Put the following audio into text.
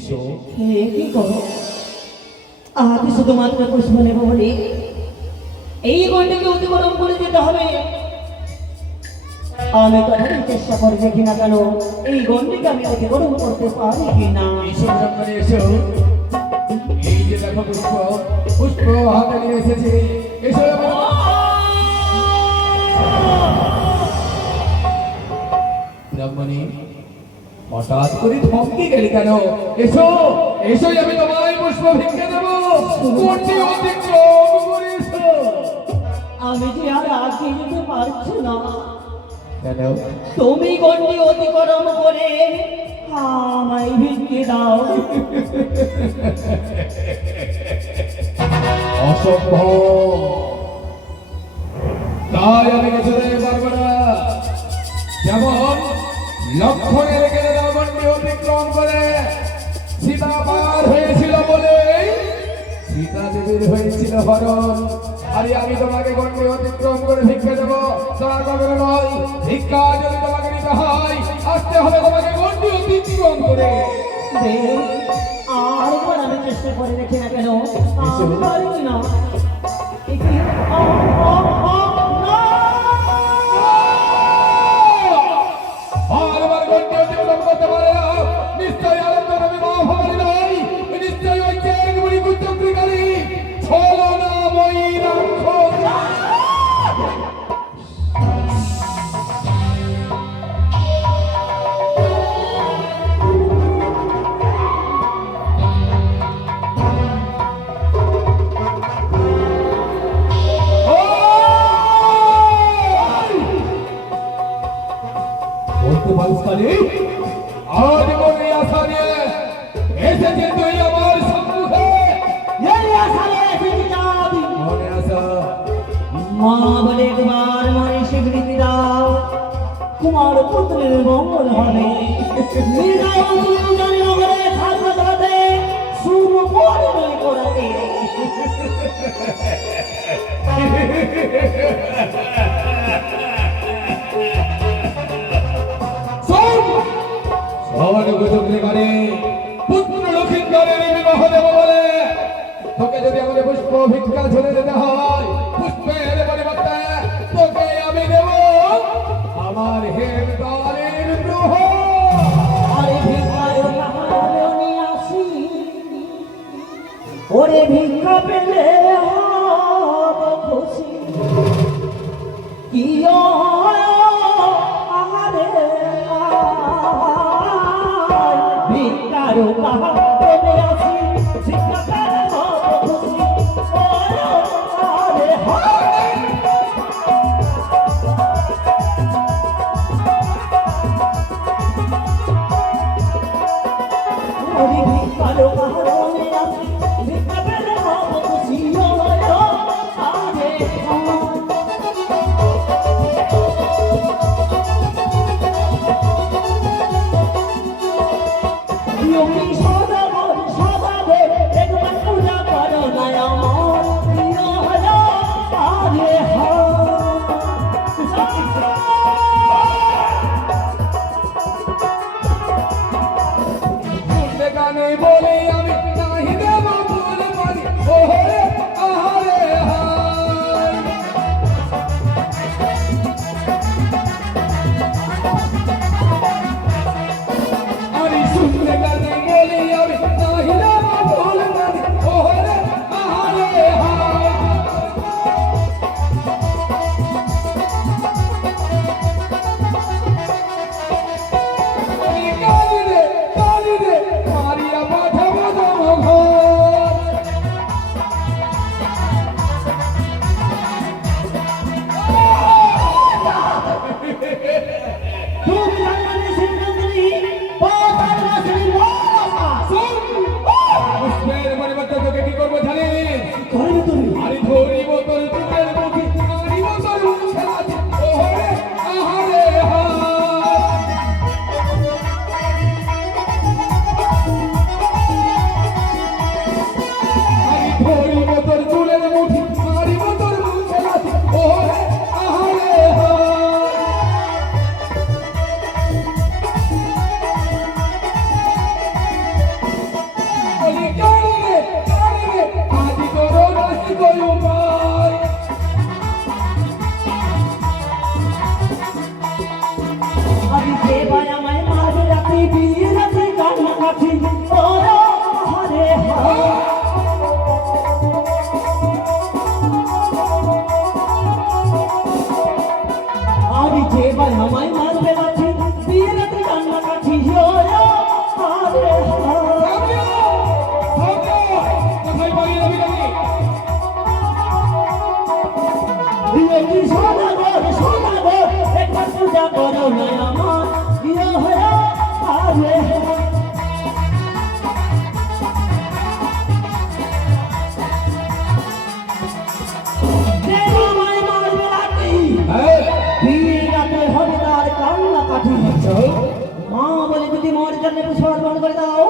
এসো। কি করো? আজ শুধুমাত্র পুষ্প নেব বলে এই গন্ডিকে অতিক্রম করে যেতে হবে। আমি তখনই চেষ্টা করে দেখি না কেন এই গন্ডিকে আমি অতিক্রম করতে পারি কিনা। এসো ব্রাহ্মণী এসো। এই যে দেখো পুষ্প, পুষ্প হাতে নিয়ে এসেছি। এসো ব্রাহ্মণী, হঠাৎ করে থমকে গেলে কেন? এসো এসো, আমি তোমায় পুষ্প ভিক্ষে দেবো। কোনটি অতিক্রম করে এসো। আমি যে আর আগে যেতে পারছি না। কেন? তুমি গন্ডি অতিক্রম করে আমায় ভিক্ষে দাও। অসম্ভব, তাই আমি কিছুতে পারবো না। যেমন লক্ষণের গেলে গন্ডি অতিক্রম করে সীতা পার হয়েছিল বলে সীতা দেবীর হয়েছিল হরণ। আরে আমি তোমাকে গন্ডি অতিক্রম করে ভিক্ষা দেবো, তার কখনো নয়। ভিক্ষা যদি তোমাকে নিতে হয়, আসতে হবে তোমাকে গন্ডি অতিক্রম করে। আর একবার আমি চেষ্টা করে দেখি না কেন আমি পারি না। বারবার গন্ডি অতিক্রম করতে পারে না। নিশ্চয়ই আনন্দ নবী মহাভারী নয়, নিশ্চয়ই ওই চেঙ্গুড়ি কুচক্রীকারী ছলনাময়ী রাক্ষস। বলতে পারিস কালী, আজ মনে আশা নিয়ে এসেছে তুই আমার সম্মুখে। এই আশা নিয়ে এসেছি চাঁদি। মনে আশা মা বলে তোমার মনে স্বীকৃতি দাও, তোমার পুত্রের মঙ্গল হবে। নগরে থাকবে তাতে শুরু করবে করাতে। পুত্র লক্ষিন্দরের বিবাহ দেব বলে তোকে যদি আমাদের পুষ্প ভিক্ষা ঝুলে দিতে হয়, পুষ্পের পরিবর্তে তোকে আমি দেব আমার হেম তারের গ্রহ। আরে ভিক্ষার কাহারে নিয়ে আসি, ওরে ভিক্ষা পেলে হব খুশি। কি আহারে ভিক্ষার কাহারে নিয়ে আসি, ভিক্ষা পেলে হব খুশি। আরে ভিক্ষার কাহারে নিয়ে আসি, ভিক্ষা পেলে হব খুশি। যে বার আমায় মারবে লাঠি বিয়ে রাতে কান্না কাঠি আরে কোথায় পালিয়ে যাবি নাকি? সোনাগর একবার পূজা করো না আমার বিয়ে হয়ে আরে হ্যাঁ, মা বলে যদি মোর জন্য পুষ্প অর্পণ করে দাও